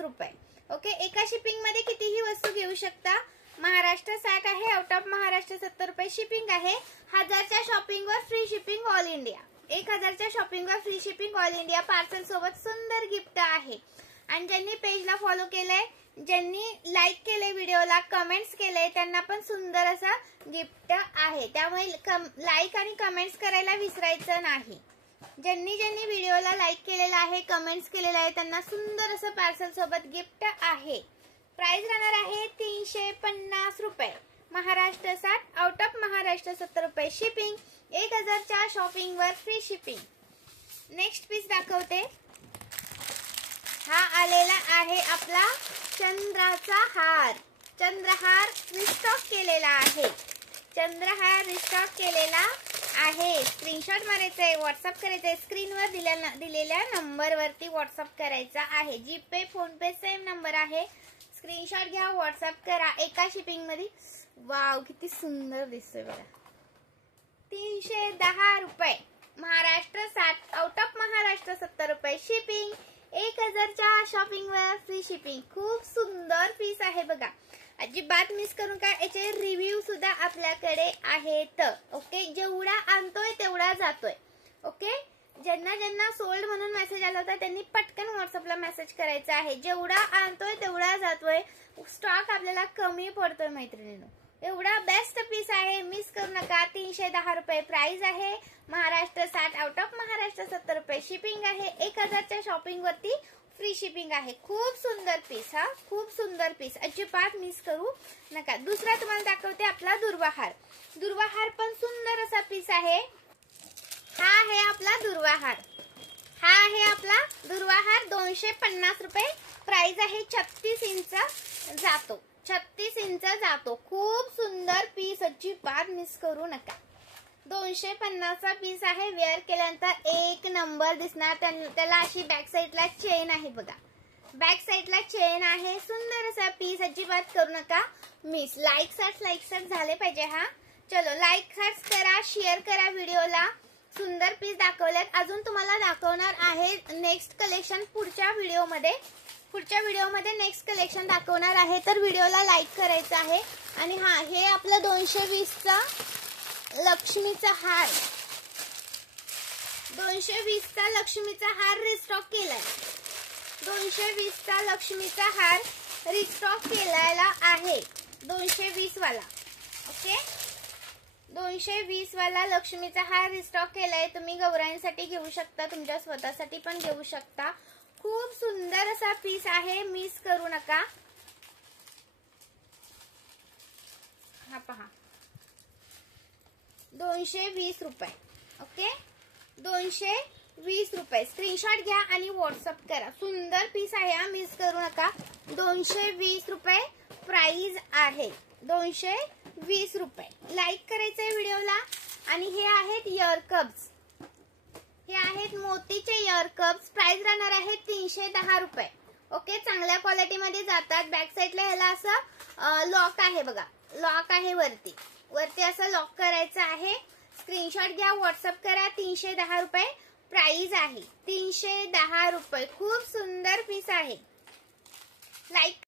रुपये. ओके, एका शिपिंग मध्ये कितीही वस्तू घेऊ शकता. महाराष्ट्र 60 आहे, आउट ऑफ महाराष्ट्र 70 रुपये शिपिंग आहे. 1000च्या शॉपिंगवर फ्री शिपिंग ऑल इंडिया. 1000च्या शॉपिंगवर free shipping all India. Parcel सोबत सुंदर गिफ्ट आहे. आणि ज्यांनी पेजला फॉलो केलंय, ज्यांनी लाईक केले, व्हिडिओला कमेंट्स केले, त्यांना पण सुंदर असा गिफ्ट आहे. त्यामुळे लाईक आणि कमेंट्स करायला विसरायचं नाही. ज्यांनी व्हिडिओला लाईक केलेला आहे, कमेंट्स केलेला आहे, त्यांना सुंदर असं पार्सल सोबत गिफ्ट आहे. प्राइस राहणार आहे 350 रुपये. महाराष्ट्र 60, आउट ऑफ महाराष्ट्र 70 रुपये शिपिंग. 1000च्या शॉपिंगवर फ्री शिपिंग. नेक्स्ट पीस दाखवते. हा आलेला आहे आपला चंद्राचा हार. चंद्रहार रिस्टॉक केलेला आहे. चंद्रहार रिस्टॉक केलेला आहे. स्क्रीनशॉट मारायचा आहे, व्हॉट्सअप करायचा आहे. स्क्रीनवर दिलेल्या नंबरवरती व्हॉट्सअप करायचा आहे. जीपे, फोन पे सेम नंबर आहे. स्क्रीनशॉट घ्या, व्हॉट्सअप करा. एका शिपिंग मध्ये वाव, किती सुंदर दिसतोय बघा. 310 रुपये. महाराष्ट्र 60, आउट ऑफ महाराष्ट्र 70 रुपये शिपिंग. 1000च्या शॉपिंगवर फ्री शिपिंग. खूप सुंदर पीस आहे बघा. अजिबात मिस करू नका. याचे रिव्ह्यू सुद्धा आपल्याकडे आहेत. ओके, जेवढा आणतोय तेवढा जातोय. ओके, ज्यांना सोल्ड म्हणून मेसेज आला होता त्यांनी पटकन व्हॉट्सअपला मेसेज करायचा आहे. जेवढा आणतोय तेवढा जातोय. स्टॉक आपल्याला कमी पडतोय मैत्रिणींनो. एवढा बेस्ट पीस आहे, मिस करू नका. 310 रुपये प्राइस आहे. महाराष्ट्र 60, आउट ऑफ महाराष्ट्र 70 रुपये शिपिंग आहे. 1000च्या शॉपिंग वरती फ्री शिपिंग आहे. खूप सुंदर पीस. हा खूप सुंदर पीस, अजिबात मिस करू नका. दुसरा तुम्हाला दाखवते आपला दुर्वाहार. दुर्वाहार पण सुंदर असा पीस आहे. हा आहे आपला दुर्वाहार. हा आहे आपला दुर्वाहार. 250 रुपये प्राइस आहे. 36 इंच जातो. 36 इंच जातो. खूप सुंदर पीस, अजिबात मिस करू नका. 250चा पीस आहे. वेअर केल्यानंतर एक नंबर दिसणार. त्याला अशी बॅक साईडला चेन आहे बघा. बॅक साईडला चेन आहे. सुंदर असा पीस, अजिबात करू नका मिस. लाईक झाले पाहिजे. हा चलो, लाईक करा, शेअर करा व्हिडिओला. सुंदर पीस दाखवलेत. अजून तुम्हाला दाखवणार आहे नेक्स्ट कलेक्शन पुढच्या व्हिडिओमध्ये. नेक्स्ट कलेक्शन दाखवणार आहे, तर व्हिडिओला लाईक करायचं आहे. आणि हा, हे आपलं 220चा लक्ष्मीचा हार. 220चा लक्ष्मीचा हार रिस्टॉक केलाय. 220चा लक्ष्मीचा हार रिस्टॉक केलेला आहे. 220 वाला. ओके, 220 वाला लक्ष्मीचा हार रिस्टॉक केलाय. तुम्ही गौराईंसाठी घेऊ शकता, तुमच्या स्वतःसाठी पण घेऊ शकता. खूप सुंदर असा पीस आहे, मिस करू नका. हा पहा, 220 रुपये. ओके, 220 रुपये. स्क्रीनशॉट घ्या आणि व्हॉट्सअप करा. सुंदर पीस आहे, हा मिस करू नका. 220 रुपये प्राइस आहे. 220 रुपये. लाईक करायचंय व्हिडिओला. आणि हे आहेत इयर कप्स. हे आहेत मोतीचे इयर कप्स. प्राइस राहणार आहे 310 रुपये. ओके, चांगल्या क्वालिटीमध्ये जातात. बॅक साईडला ह्याला असं लॉक आहे बघा. लॉक आहे वरती असं लॉक करायचं आहे. स्क्रीनशॉट घ्या, व्हॉट्सअप करा. 310 रुपये प्राइस आहे. 310 रुपये. खूप सुंदर पीस आहे. लाईक